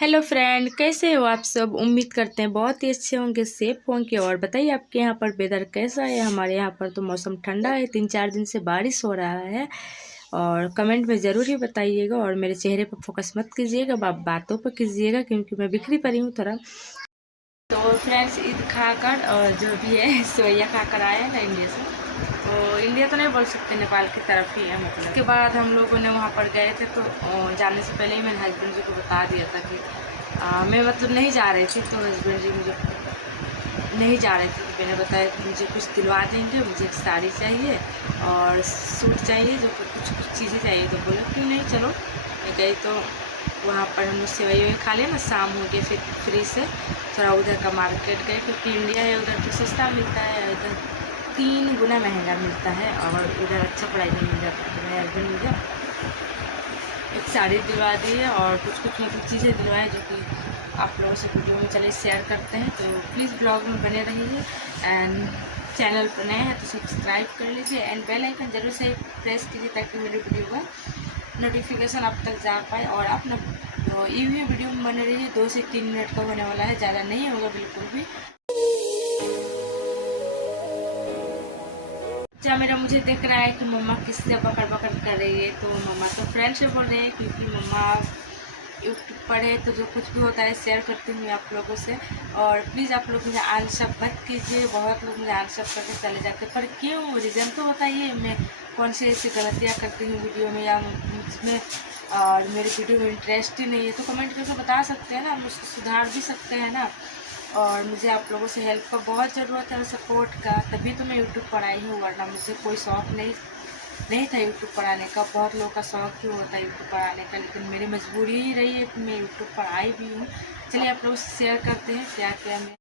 Hello friend, कैसे हो आप सब। उम्मीद करते हैं बहुत ही अच्छे होंगे, सेफ होंगे। और बताइए आपके यहाँ पर वेदर कैसा है। हमारे यहाँ पर तो मौसम ठंडा है, 3-4 दिन से बारिश हो रहा है। और कमेंट में ज़रूर ही बताइएगा। और मेरे चेहरे पर फोकस मत कीजिएगा, आप बातों पर कीजिएगा, क्योंकि मैं बिखरी पड़ी हूँ थोड़ा। तो फ्रेंड्स, ईद खाकर और जो भी है सेवैया खाकर आए हैं ना इंडिया से। तो इंडिया तो नहीं बोल सकते, नेपाल की तरफ ही है मतलब। उसके बाद हम लोगों ने वहाँ पर गए थे, तो जाने से पहले ही मैंने हस्बैंड जी को बता दिया था कि मैं मतलब नहीं जा रही थी। तो हस्बैंड जी मुझे नहीं जा रहे थे, तो मैंने बताया कि मुझे कुछ दिलवा देंगे, मुझे एक साड़ी चाहिए और सूट चाहिए, जो कुछ चीज़ें चाहिए। तो बोले क्यों नहीं, चलो। मैं गई तो वहाँ पर हम लोग सेवई खा लिया ना, शाम हो गया। फिर फ्री से थोड़ा उधर का मार्केट गए, क्योंकि इंडिया है उधर तो सस्ता मिलता है, इधर 3 गुना महंगा मिलता है। और इधर अच्छा प्राइस में मिल जाता है। तो मेरे हस्बैंड मुझे एक साड़ी दिलवा दी है और कुछ मतलब चीज़ें दिलवाए, जो कि आप लोगों से वीडियो में चलिए शेयर करते हैं। तो प्लीज़ ब्लॉग में बने रहिए। एंड चैनल पर नए हैं तो सब्सक्राइब कर लीजिए एंड बेल आइकन जरूर से प्रेस कीजिए, ताकि मेरे वीडियो का नोटिफिकेशन आप तक जा पाए। और आप ना तो ये भी वीडियो में बने रहिए, 2 से 3 मिनट का होने वाला है, ज़्यादा नहीं होगा बिल्कुल भी। अच्छा, मेरा मुझे देख रहा है कि मम्मा किससे बकर बकर कर रही है। तो मम्मा तो फ्रेंड से बोल रहे हैं, क्योंकि मम्मा यूट्यूब पर है, तो जो कुछ भी होता है शेयर करती हूँ आप लोगों से। और प्लीज़ आप लोग मुझे अनसब मत कीजिए, बहुत लोग मुझे अनसब करके चले जाते हैं। पर क्यों, रीज़न तो बताइए, मैं कौन सी ऐसी गलतियाँ करती हूँ वीडियो में, या मुझमें और मेरी वीडियो में इंटरेस्ट ही नहीं है। तो कमेंट करके बता सकते हैं ना, हम उसको सुधार भी सकते हैं ना। और मुझे आप लोगों से हेल्प का बहुत ज़रूरत है और सपोर्ट का, तभी तो मैं यूट्यूब पर आई हूँ। वरना मुझे कोई शौक़ नहीं था यूट्यूब पर आने का। बहुत लोगों का शौक़ ही होता है यूट्यूब पर आने का, लेकिन मेरी मजबूरी ही रही है कि मैं यूट्यूब पर आई भी हूँ। चलिए आप लोग शेयर करते हैं क्या क्या मैं।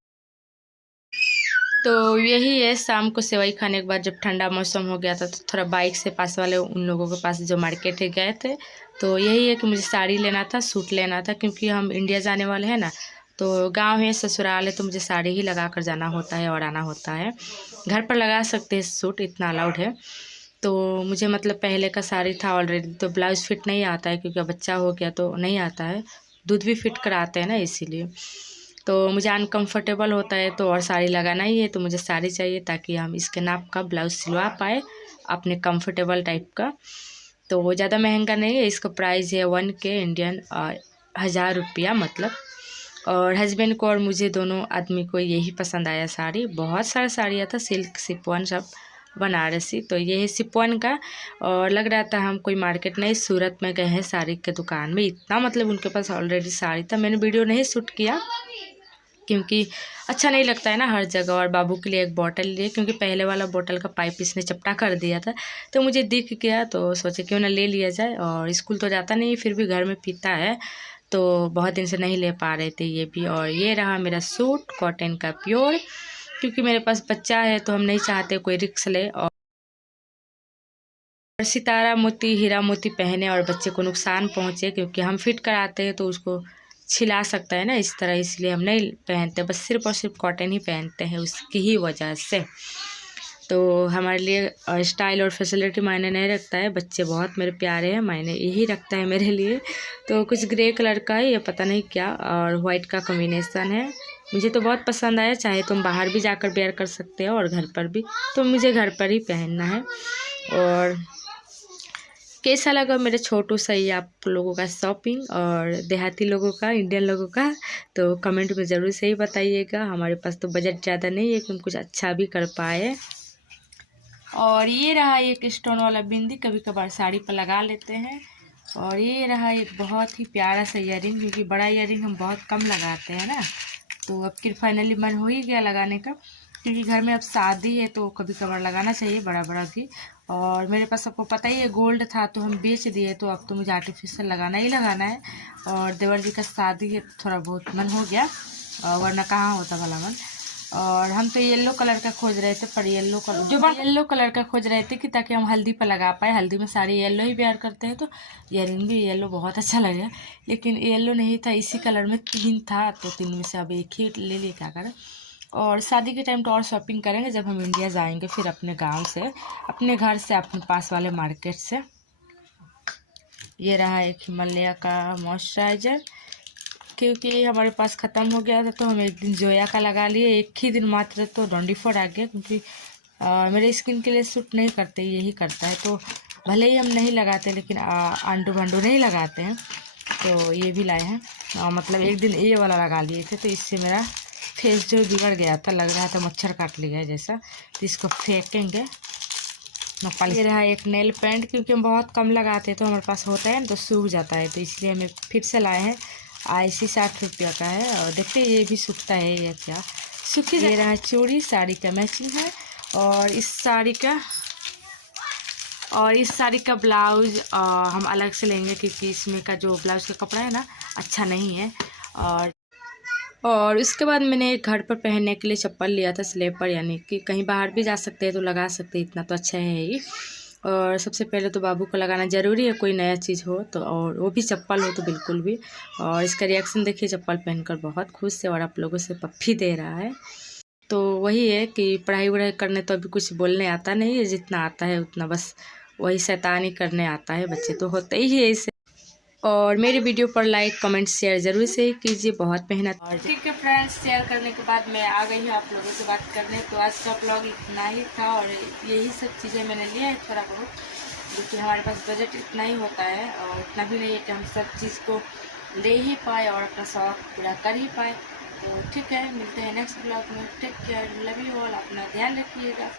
तो यही है, शाम को सेवई खाने के बाद जब ठंडा मौसम हो गया था, तो थोड़ा बाइक से पास वाले उन लोगों के पास जो मार्केट है गए थे। तो यही है कि मुझे साड़ी लेना था, सूट लेना था, क्योंकि हम इंडिया जाने वाले हैं ना। तो गांव है, ससुराल है, तो मुझे साड़ी ही लगा कर जाना होता है और आना होता है। घर पर लगा सकते हैं सूट, इतना अलाउड है। तो मुझे मतलब पहले का साड़ी था ऑलरेडी, तो ब्लाउज़ फिट नहीं आता है, क्योंकि बच्चा हो गया तो नहीं आता है। दूध भी फिट कराते हैं ना, इसीलिए। तो मुझे अनकंफर्टेबल होता है, तो और साड़ी लगाना ही है, तो मुझे साड़ी चाहिए, ताकि हम इसके नाप का ब्लाउज़ सिलवा पाए अपने कंफर्टेबल टाइप का। तो वो ज़्यादा महंगा नहीं है, इसका प्राइस है 1 के इंडियन, 1000 रुपया मतलब। और हस्बैंड को और मुझे दोनों आदमी को यही पसंद आया साड़ी। बहुत सारा साड़ियाँ था, सिल्क, शिफॉन, सब बनारसी। तो ये है शिफॉन का। और लग रहा था हम कोई मार्केट नहीं, सूरत में गए हैं साड़ी के दुकान में। इतना मतलब उनके पास ऑलरेडी साड़ी था। मैंने वीडियो नहीं शूट किया, क्योंकि अच्छा नहीं लगता है ना हर जगह। और बाबू के लिए एक बॉटल लिए, क्योंकि पहले वाला बॉटल का पाइप इसने चपटा कर दिया था। तो मुझे दिख गया, तो सोचे क्यों ना ले लिया जाए। और स्कूल तो जाता नहीं, फिर भी घर में पीता है, तो बहुत दिन से नहीं ले पा रहे थे ये भी। और ये रहा मेरा सूट, कॉटन का प्योर, क्योंकि मेरे पास बच्चा है, तो हम नहीं चाहते कोई रिक्स ले और सितारा मोती, हीरा मोती पहने और बच्चे को नुकसान पहुँचे। क्योंकि हम फिट कराते हैं तो उसको छिला सकता है ना, इस तरह, इसलिए हम नहीं पहनते, बस सिर्फ और सिर्फ कॉटन ही पहनते हैं, उसकी ही वजह से। तो हमारे लिए स्टाइल और फैसिलिटी मायने नहीं रखता है, बच्चे बहुत मेरे प्यारे हैं, मायने यही रखता है मेरे लिए। तो कुछ ग्रे कलर का है, ये पता नहीं क्या, और वाइट का कॉम्बिनेशन है। मुझे तो बहुत पसंद आया। चाहे तुम बाहर भी जाकर वेयर कर सकते हो और घर पर भी, तो मुझे घर पर ही पहनना है। और कैसा लगा मेरे छोटू सा ये आप लोगों का शॉपिंग, और देहाती लोगों का, इंडियन लोगों का, तो कमेंट में ज़रूर से ही बताइएगा। हमारे पास तो बजट ज़्यादा नहीं है कि हम कुछ अच्छा भी कर पाए। और ये रहा एक स्टोन वाला बिंदी, कभी कभार साड़ी पर लगा लेते हैं। और ये रहा एक बहुत ही प्यारा सा ईयरिंग, क्योंकि बड़ा ईयरिंग हम बहुत कम लगाते हैं ना। तो अब फिर फाइनली मन हो ही गया लगाने का, क्योंकि घर में अब शादी है, तो कभी कभार लगाना चाहिए बड़ा बड़ा भी। और मेरे पास आपको पता ही है गोल्ड था, तो हम बेच दिए, तो अब तो मुझे आर्टिफिशियल लगाना ही लगाना है। और देवर जी का शादी है, थोड़ा बहुत मन हो गया, वरना कहाँ होता भला मन। और हम तो येलो कलर का खोज रहे थे, पर येलो कलर का खोज रहे थे कि ताकि हम हल्दी पर लगा पाए। हल्दी में साड़ी येलो ही वेयर करते हैं, तो ईयरिंग भी येलो बहुत अच्छा लगेगा। लेकिन येलो नहीं था, इसी कलर में 3 था, तो 3 में से अब एक ही ले लिए, क्या करें। और शादी के टाइम तो और शॉपिंग करेंगे जब हम इंडिया जाएंगे, फिर अपने गांव से, अपने घर से, अपने पास वाले मार्केट से। ये रहा एक हिमालय का मॉइस्चराइज़र, क्योंकि हमारे पास ख़त्म हो गया था तो हम एक दिन जोया का लगा लिए, एक ही दिन मात्र, तो 24 आ गया, क्योंकि मेरे स्किन के लिए सूट नहीं करते, यही करता है। तो भले ही हम नहीं लगाते लेकिन आंडू भांडू नहीं लगाते हैं, तो ये भी लाए हैं। मतलब एक दिन ये वाला लगा लिए थे, तो इससे मेरा फेस जो बिगड़ गया था, लग रहा था मच्छर काट लिया है जैसा, तो इसको फेंकेंगे। ये रहा एक नेल पेंट, क्योंकि हम बहुत कम लगाते हैं तो हमारे पास होता है तो सूख जाता है, तो इसलिए हमें फिर से लाए हैं। IC 60 रुपया का है, और देखते हैं ये भी सूखता है या क्या। सूखी। ये रहा चूड़ी, साड़ी का मैचिंग है, और इस साड़ी का ब्लाउज हम अलग से लेंगे, क्योंकि इसमें का जो ब्लाउज का कपड़ा है ना अच्छा नहीं है। और उसके बाद मैंने घर पर पहनने के लिए चप्पल लिया था, स्लीपर, यानी कि कहीं बाहर भी जा सकते हैं तो लगा सकते हैं, इतना तो अच्छा है ही। और सबसे पहले तो बाबू को लगाना ज़रूरी है, कोई नया चीज़ हो तो, और वो भी चप्पल हो तो बिल्कुल भी। और इसका रिएक्शन देखिए, चप्पल पहनकर बहुत खुश है और आप लोगों से पप्पी दे रहा है। तो वही है कि पढ़ाई वढ़ाई करने तो अभी कुछ बोलने आता नहीं है, जितना आता है उतना बस वही शैतानी करने आता है, बच्चे तो होते ही है इसे। और मेरे वीडियो पर लाइक कमेंट शेयर ज़रूर से कीजिए, बहुत मेहनत। और ठीक है फ्रेंड्स, शेयर करने के बाद मैं आ गई हूँ आप लोगों से बात करने। तो आज का ब्लॉग इतना ही था, और यही सब चीज़ें मैंने लिया है थोड़ा बहुत, क्योंकि हमारे पास बजट इतना ही होता है, और इतना भी नहीं है कि हम सब चीज़ को ले ही पाए और अपना शौक पूरा कर ही पाए। तो ठीक है, मिलते हैं नेक्स्ट ब्लॉग में। Take care, love you all, अपना ध्यान रखिएगा।